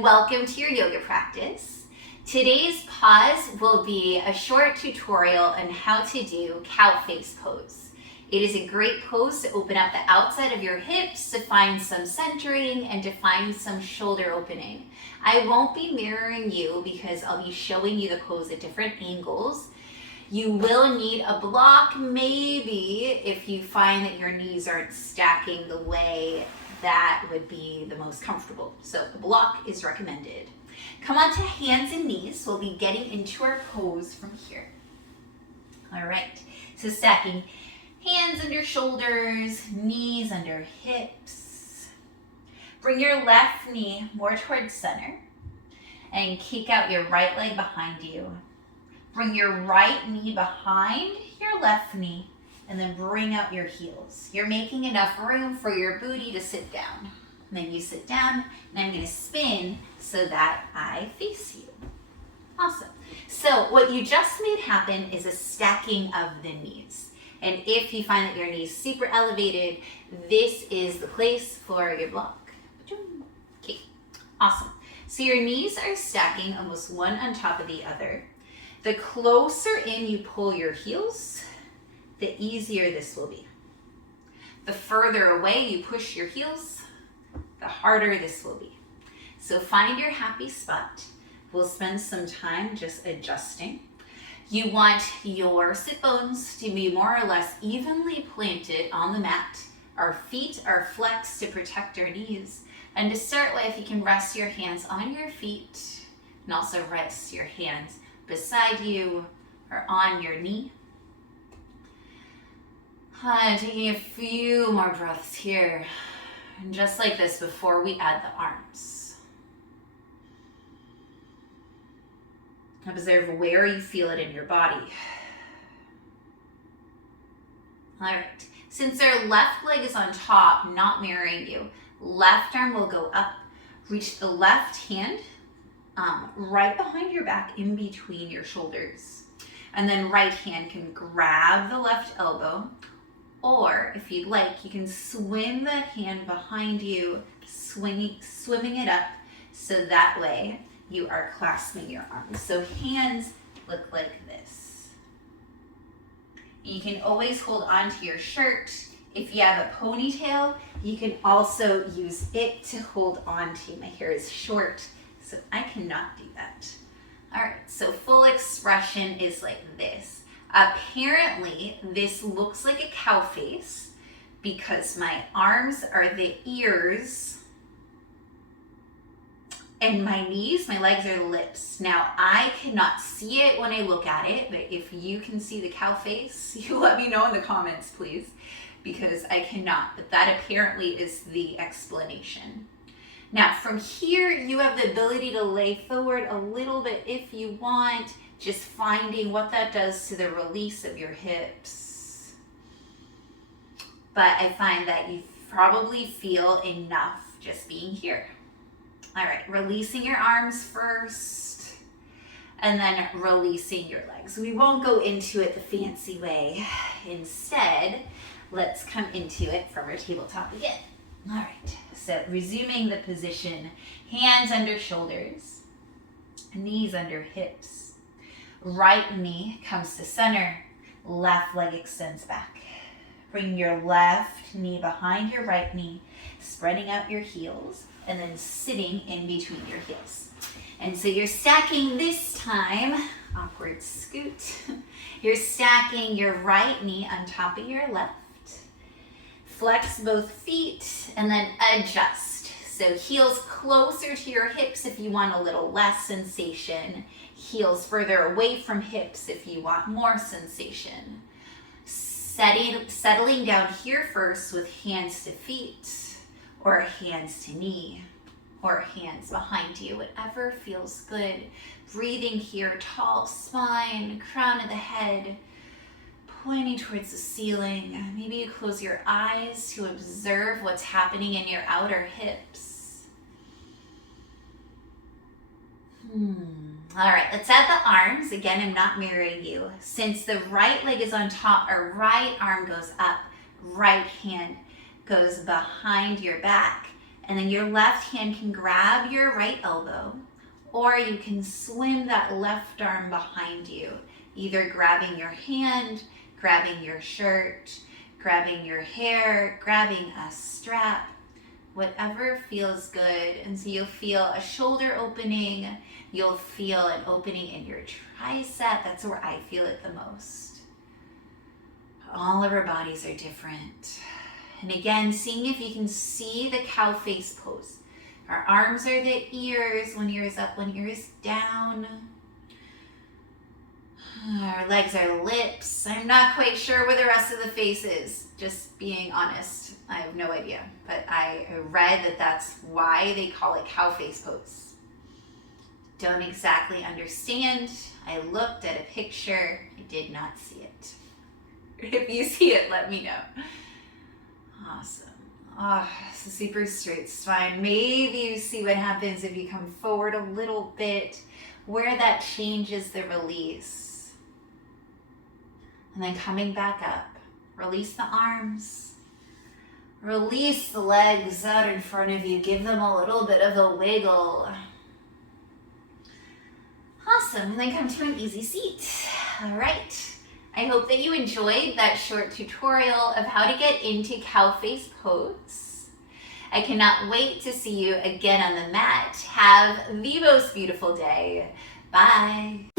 and welcome to your yoga practice. Today's pause will be a short tutorial on how to do cow face pose. It is a great pose to open up the outside of your hips, to find some centering and to find some shoulder opening. I won't be mirroring you because I'll be showing you the pose at different angles. You will need a block maybe if you find that your knees aren't stacking the way that would be the most comfortable. So the block is recommended. Come on to hands and knees. We'll be getting into our pose from here. All right, so stacking hands under shoulders, knees under hips. Bring your left knee more towards center and kick out your right leg behind you. Bring your right knee behind your left knee and then bring out your heels. You're making enough room for your booty to sit down. And then you sit down and I'm gonna spin so that I face you. Awesome. So what you just made happen is a stacking of the knees. And if you find that your knees super elevated, this is the place for your block. Okay, awesome. So your knees are stacking almost one on top of the other. The closer in you pull your heels, the easier this will be. The further away you push your heels, the harder this will be. So find your happy spot. We'll spend some time just adjusting. You want your sit bones to be more or less evenly planted on the mat. Our feet are flexed to protect our knees. And to start with, you can rest your hands on your feet and also rest your hands beside you or on your knee. Taking a few more breaths here. And just like this before we add the arms. Observe where you feel it in your body. All right, since our left leg is on top, not mirroring you, left arm will go up. Reach the left hand right behind your back in between your shoulders. And then right hand can grab the left elbow, or if you'd like, you can swim the hand behind you, swimming it up, so that way you are clasping your arms. So hands look like this. You can always hold onto your shirt. If you have a ponytail, you can also use it to hold onto. My hair is short, so I cannot do that. All right, so full expression is like this. Apparently, this looks like a cow face because my arms are the ears and my knees, my legs are the lips. Now, I cannot see it when I look at it, but if you can see the cow face, you let me know in the comments, please, because I cannot, but that apparently is the explanation. Now, from here, you have the ability to lay forward a little bit if you want, just finding what that does to the release of your hips. But I find that you probably feel enough just being here. All right, releasing your arms first, and then releasing your legs. We won't go into it the fancy way. Instead, let's come into it from our tabletop again. All right, so resuming the position, hands under shoulders, knees under hips. Right knee comes to center, left leg extends back. Bring your left knee behind your right knee, spreading out your heels, and then sitting in between your heels. And so you're stacking this time, awkward scoot. You're stacking your right knee on top of your left. Flex both feet and then adjust. So heels closer to your hips if you want a little less sensation. Heels further away from hips if you want more sensation. Settling down here first with hands to feet, or hands to knee, or hands behind you, whatever feels good. Breathing here, tall spine, crown of the head, pointing towards the ceiling. Maybe you close your eyes to observe what's happening in your outer hips. All right, let's add the arms. Again, I'm not mirroring you. Since the right leg is on top, our right arm goes up, right hand goes behind your back, And then your left hand can grab your right elbow, or you can swim that left arm behind you, either grabbing your hand, grabbing your shirt, grabbing your hair, grabbing a strap, whatever feels good. And so you'll feel a shoulder opening, you'll feel an opening in your tricep. That's where I feel it the most. All of our bodies are different. And again, seeing if you can see the cow face pose. Our arms are the ears, one ear is up, one ear is down. Our legs are lips. I'm not quite sure where the rest of the face is, just being honest. I have no idea, but I read that that's why they call it cow face pose. Don't exactly understand. I looked at a picture. I did not see it. If you see it, let me know. Awesome. Oh, so super straight spine. Maybe you see what happens if you come forward a little bit, where that changes the release. And then coming back up, release the arms. Release the legs out in front of you. Give them a little bit of a wiggle. Awesome. And then come to an easy seat. All right. I hope that you enjoyed that short tutorial of how to get into cow face pose. I cannot wait to see you again on the mat. Have the most beautiful day. Bye.